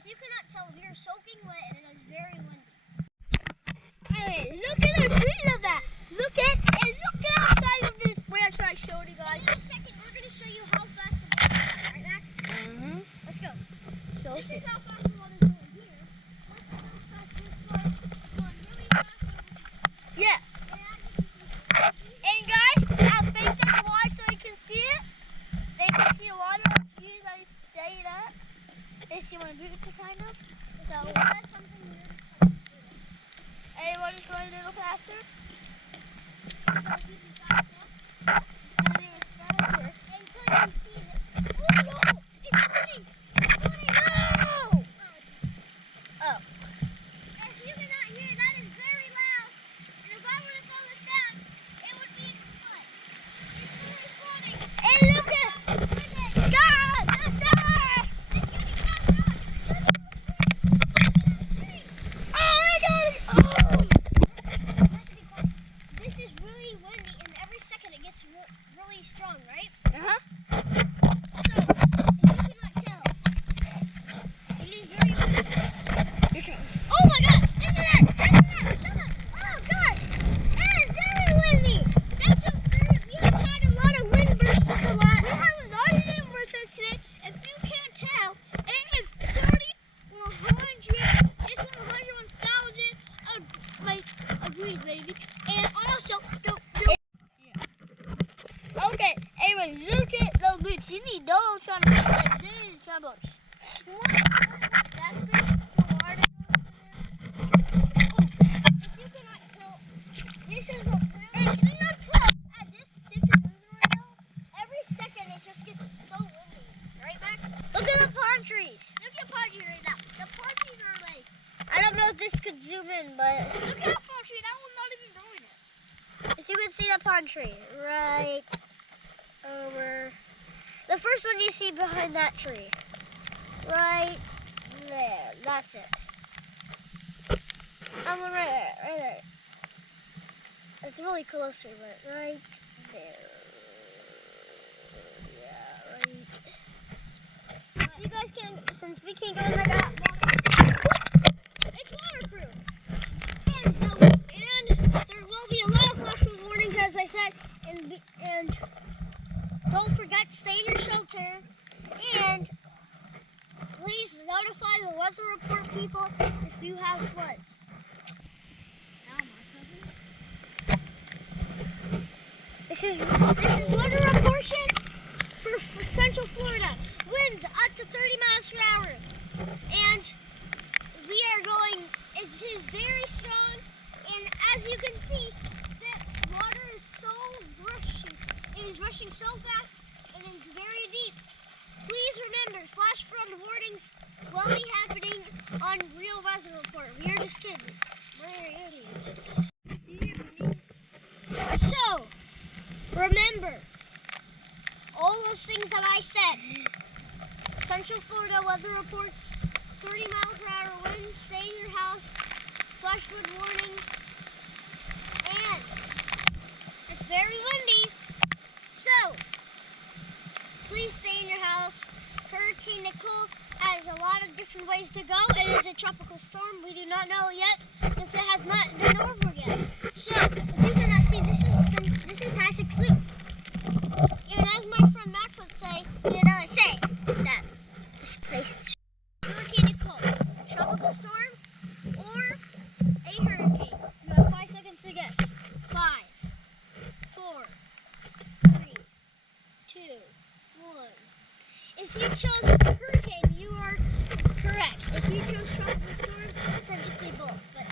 If you cannot tell, we are soaking wet and it is very windy. Hey, look at the trees of that. Look outside of this branch that I showed you guys. In a second, we're going to show you how fast the water is. Right, Max? Mm-hmm. Let's go. This is how fast the water is going here. Look how fast this water is going really fast. Yes. And guys, I'll face on the water so you can see it. They can see a lot of our trees. I say that. They see my boots kind of. So that's something weird. Everyone is going a little faster. And there's faster. Until you see it. Oh no! It's moving! It's moving! No! Oh. If you cannot hear, that is very loud. And if I were to throw this down, it would be fun. It's floating. And look at it! God! That's that! Oh my God! Oh! This is really windy, and every second it gets really strong, right? Uh-huh. So, if you cannot tell, it is very windy. Oh my God! This is it! Oh God! That is very windy! We have had a lot of wind bursts We have a lot of wind bursts today. If you can't tell, it is 30, 100, it's 101,000 degrees, baby. And also, okay, anyway, look at those boots. You need those kind of boots like this kind of boots. If you cannot tell, this is a really, can you not tell at this temperature right now? Every second it just gets so windy. Right, Max? Look at the palm trees. Look at palm trees right now. The palm trees are like, I don't know if this could zoom in, but look at that palm tree. That one's not even growing it. If you can see that palm tree right over, the first one you see behind that tree, right there, that's it. Right there. It's really closer, but right there. Yeah, right. So you guys can, since we can't go in like that, it's waterproof. And there will be a lot of flash flood warnings, as I said, and don't forget to stay in your shelter, and please notify the weather report people if you have floods. This is weather report for Central Florida. Winds up to 30 miles per hour, and we are going. It is very strong, and as you can see, the water is so rushing. It is rushing so fast, and it's very deep. Please remember, flash flood warnings will be happening on Real Weather Report. We are just kidding. We're idiots. So, remember all those things that I said. Central Florida weather reports, 30 mile per hour winds, stay in your house, flash flood warnings, and it's very windy. So, please stay in your house. Hurricane Nicole has a lot of different ways to go. It is a tropical storm. We do not know yet because it has not been over yet. So, if you cannot see, this is Hassocks Loop. And as my friend Max would say, that this place is Hurricane Nicole, a tropical storm, or a hurricane. You have 5 seconds to guess. 5, 4, 3, 2, 1. If you chose hurricane, you are correct. If you chose tropical storm, it's technically both. But